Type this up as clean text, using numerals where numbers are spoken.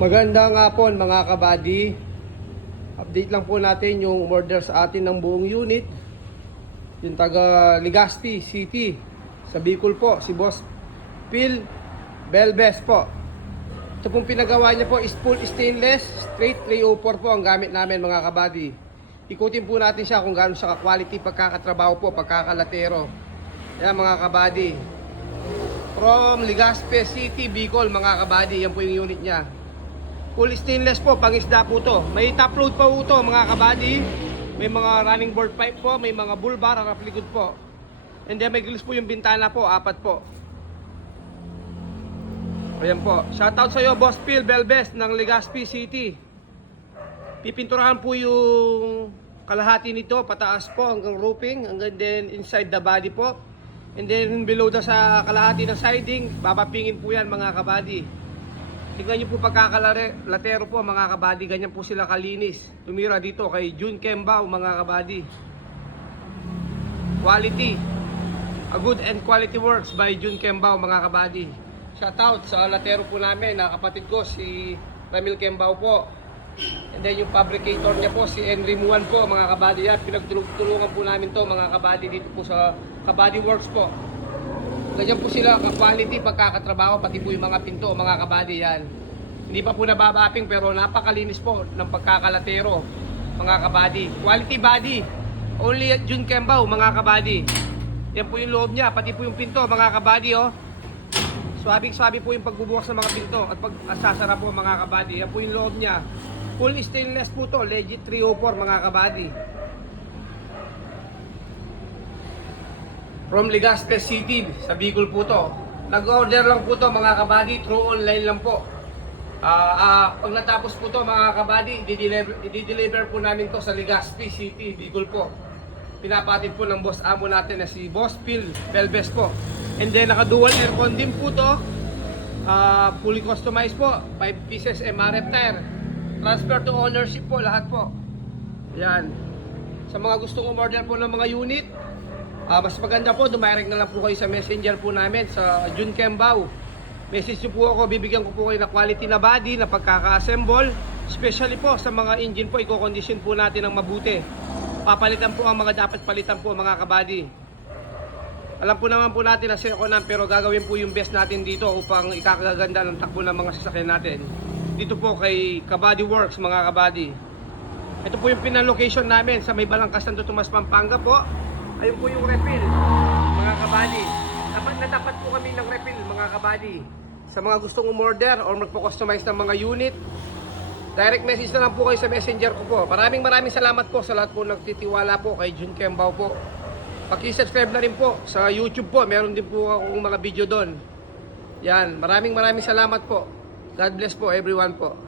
Magandang hapon mga kabady. Update lang po natin yung order sa atin ng buong unit. Yung taga Legazpi City sa Bicol po, si Boss Phil Belbes po. Ito pong pinagawa niya po is full stainless, straight 304 po ang gamit namin mga kabady. Ikutin po natin siya kung gaano siya ka-quality pagkakatrabaho po, pagkakalatero. Yan mga kabady. From Legazpi City, Bicol mga kabady, yan po yung unit niya. Full stainless po, pangisda po to. May top load pa po to mga kabady. May mga running board pipe po, may mga bull bar, harap likod po. And then may grills po yung bintana po, 4 po. Ayan po. Shoutout sa iyo Boss Phil Belbes ng Legazpi City. Pipinturahan po yung kalahati nito, pataas po hanggang roofing, hanggang then inside the body po. And then below sa kalahati ng siding, babapingin po yan mga kabady. Tingnan nyo po pagkakalatero po mga kabady, ganyan po sila kalinis. Tumira dito kay Jun Kembao mga kabady. Quality. A good and quality works by Jun Kembao mga kabady. Shoutout sa latero po namin na kapatid ko si Ramil Kembao po. And then yung fabricator niya po si Henry Muan po mga kabady. Yan, pinagtulungan po namin to mga kabady dito po sa Kabady Works po. Ganyan po sila ka-quality pagkakatrabaho, pati po yung mga pinto mga kabady yan. Hindi pa po nababaping pero napakalinis po ng pagkakalatero mga kabady. Quality body. Only at Jun Kembao mga kabady. Yan po yung loob niya, pati po yung pinto mga kabady oh. Swabing-swabe po yung pagbubukas ng mga pinto at pagsasara po mga kabady. Yan po yung loob niya. Full stainless po to, legit 304 mga kabady. From Legazpi City sa Bicol po to. Nag-order lang po to mga kabady, through online lang po. Pag natapos po to mga kabady, i-deliver po namin to sa Legazpi City, Bicol po. Pinapatid po ng boss amo natin na si Boss Phil Belbes po. And then naka-dual aircon din po to. Fully customized po, 5 pieces MRF tire. Transfer to ownership po, lahat po. Yan. Sa mga gustong umorder po ng mga unit, mas maganda po, dumirect na lang po kayo sa messenger po namin sa Jun Kembao. Message nyo po ako, bibigyan ko po kayo na quality na body, na pagkaka-assemble. Especially po sa mga engine po, i-condition po natin ng mabuti. Papalitan po ang mga dapat palitan po mga kabady. Alam po naman po natin na second pero gagawin po yung best natin dito upang ikakaganda ng takbo ng mga sasakyan natin. Dito po kay Kabady Works mga kabady. Ito po yung pinalocation namin sa may Balangkas, Santo Tomas, Pampanga po. Ayun po yung refill mga kabady. Dapat po kami ng refill mga kabady. Sa mga gustong umorder or magpo-customize ng mga unit, direct message na lang po kayo sa messenger ko po. Maraming salamat po sa lahat po nagtitiwala po kay Jun Kembao po. Paki-subscribe na rin po sa YouTube po. Meron din po akong mga video doon. Yan, maraming salamat po. God bless po everyone po.